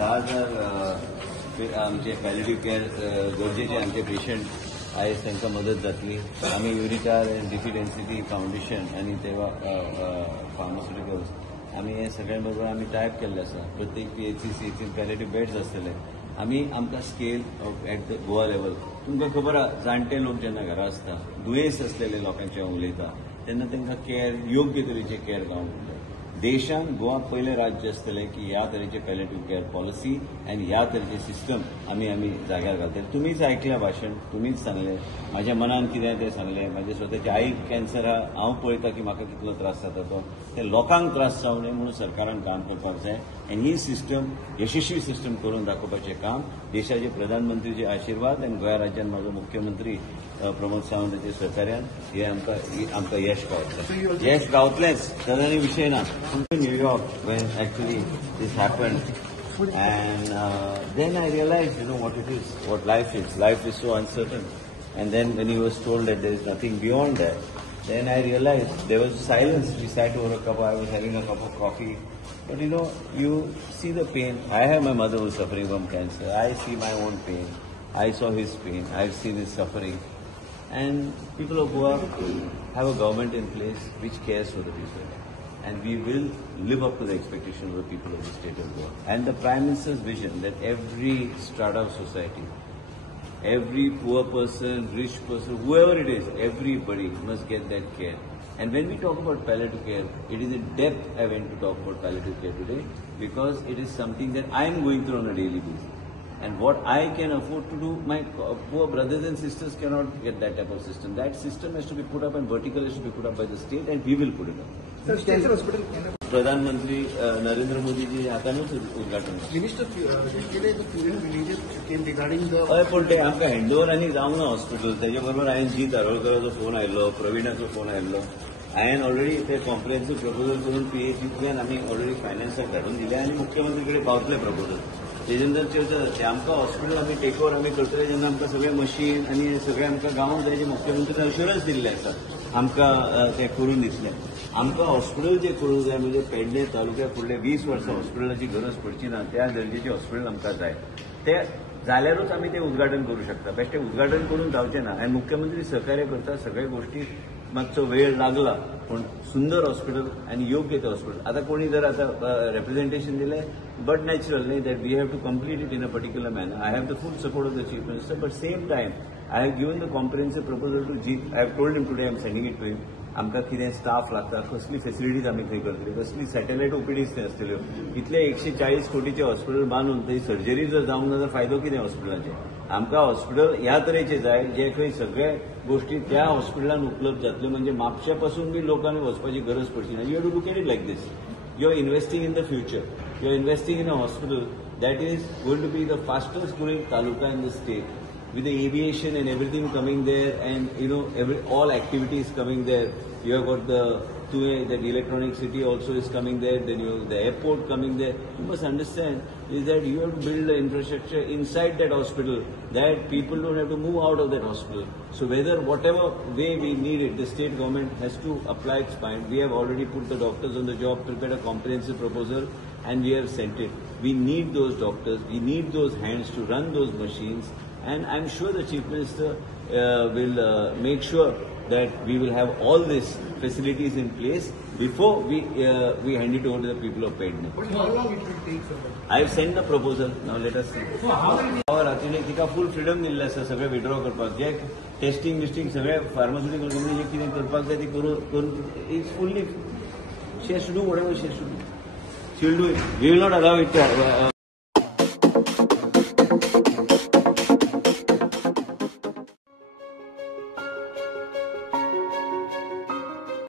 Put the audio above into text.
10,000 आमचे पॅलिटिव्ह केअर गरजेचे आमचे पेशंट आयज तांकां मदत जातली. आमी युनिटार एंड डिफी डेन्सिटी फाउंडेशन आनी तेव्हा फार्मास्युटिकल्स आमी हे सगळ्यां बरोबर आमी टायप केल्ले आसा. प्रत्येक PHC पॅलिटिव्ह बेड्स आसतले. आमकां scale at the Goa level तुमकां खबर आहा, जाणटे लोक जेन्ना घरा आसता, दुयेंस असलेले लोकांचे उलयता तेन्ना तांकां केअर योग्य तरेचे केअर गावंक जाय. देशान गोवा पयलें राज्य आसतलें की ह्या तरेचे पॅलिटिव्ह केअर पॉलिसी आनी ह्या तरेचे सिस्टम आमी जाग्यार घालतले. तुमीच आयकलें भाशण, तुमीच सांगलें, म्हाज्या मनान कितें तें सांगलें. म्हाजे स्वताची आईक कॅन्सर आहा, हांव पळयतां की म्हाका कितलो त्रास जाता तो. ते लोकांक त्रास जावं नये म्हणून सरकारान काम करपाक जाय आनी ही सिस्टम यशस्वी सिस्टम करून दाखोवपाचें काम देशाचे प्रधानमंत्रीचे आशिर्वाद आनी गोंय राज्यान म्हाजो मुख्यमंत्री प्रमोद सावंताच्या सहकार्यान हे आमकां यश गावतलें. यश गावतलेंच ताजो विशय ना. New York when actually this happened, and then I realized, what it is, what life is. Life is so uncertain. And then when he was told that there is nothing beyond that, then I realized there was silence. We sat over a cup. I was having a cup of coffee. But you see the pain. I have my mother who is suffering from cancer. I see my own pain. I saw his pain. I've seen his suffering. And people of Goa have a government in place which cares for the people. And we will live up to the expectation of the people of the state of Goa. And the Prime Minister's vision that every strata of society, every poor person, rich person, whoever it is, everybody must get that care. And when we talk about palliative care, it is in depth I went to talk about palliative care today, because it is something that I am going through on a daily basis. And what I can afford to do, my poor brothers and sisters cannot get that type of system. That system has to be put up, and vertical has to be put up by the state, and we will put it up. प्रधानमंत्री नरेंद्र मोदीजी हातानूच उद्घाटन पण ते आमकां handover आनी जावंक ना hospital. तेजे बरोबर हांवें जी धारोळकराचो फोन आयिल्लो, प्रवीणाचो फोन आयिल्लो. हांवें ऑलरेडी ते कॉम्प्रिहेन्सीव प्रपोजल करून PHCंतल्यान आमी ऑलरेडी फायनान्साक धाडून दिले आनी मुख्यमंत्री कडेन पावतले प्रपोजल. तेजे नंतर चर्चा जातली. आमकां हॉस्पिटल आमी टेक ओव्हर आमी करतले जेन्ना आमकां सगळे मशीन आनी सगळें आमकां गांवांत जाय, मुख्यमंत्र्यान अश्युरन्स दिल्ले आसा आमकां ते करून दितले. आमकां हॉस्पिटल जे करूंक जाय म्हणजे पेडणे तालुक्याक फुडले 20 वर्सां हॉस्पिटलाची गरज पडची ना, त्या दर्जेचे हॉस्पिटल आमकां जाय. ते जाल्यारूच आमी ते उद्घाटन करूं शकता. बेश्टें उद्घाटन करून जावचें ना. आनी मुख्यमंत्री सहकार्य करता. सगळ्या गोष्टी मातसो वेळ लागला, पूण सुंदर हॉस्पिटल आनी योग्य ते हॉस्पिटल. आतां कोणी जर आतां रेप्रेझेंटेशन दिलें, बट नॅचरल न्ही that we have to complete it in a particular manner. I have the full support of the chief minister, but same time I have given the comprehensive proposal to जीत. I have told him today, I am sending it to him. आमकां कितें staff लागता, कसली facilities आमी थंय करतली, कसली satellite OPDs थंय आसतल्यो. इतले 140 कोटीचे हॉस्पिटल बांदून थंय सर्जरी जर जावंक ना, तर फायदो कितें हॉस्पिटलाचे. आमकां हॉस्पिटल ह्या तरेचे जाय जे खंय सगळे गोष्टी त्या हॉस्पिटलान उपलब्ध जातल्यो, म्हणजे म्हापशा पासून बी लोकांक वचपाची गरज पडची ना. You have to look at it like this. You are investing in the future. You are investing in a hospital that is going to be the fastest growing taluka in the state, with the aviation and everything coming there, and all activities coming there. You have got that electronic city also is coming there. Then you have the airport coming there. You must understand is that you have to build the infrastructure inside that hospital, that people don't have to move out of that hospital. So whatever way we need it, the state government has to apply its mind. We have already put the doctors on the job, prepared a comprehensive proposal, and we have sent it. We need those doctors. We need those hands to run those machines. And I'm sure the Chief Minister will make sure that we will have all these facilities in place before we hand it over to the people of Pedne. How long it will take, sir? I've sent the proposal. Now let us see. So how many? रातीने तिका full freedom दिल्ले आसा सगळे withdraw करपाक. जे testing बिस्टिंग सगळे pharmaceutical company जे कितें करपाक जाय ती करून it's fully she has to do whatever she has to do. She will do it. We will not allow it to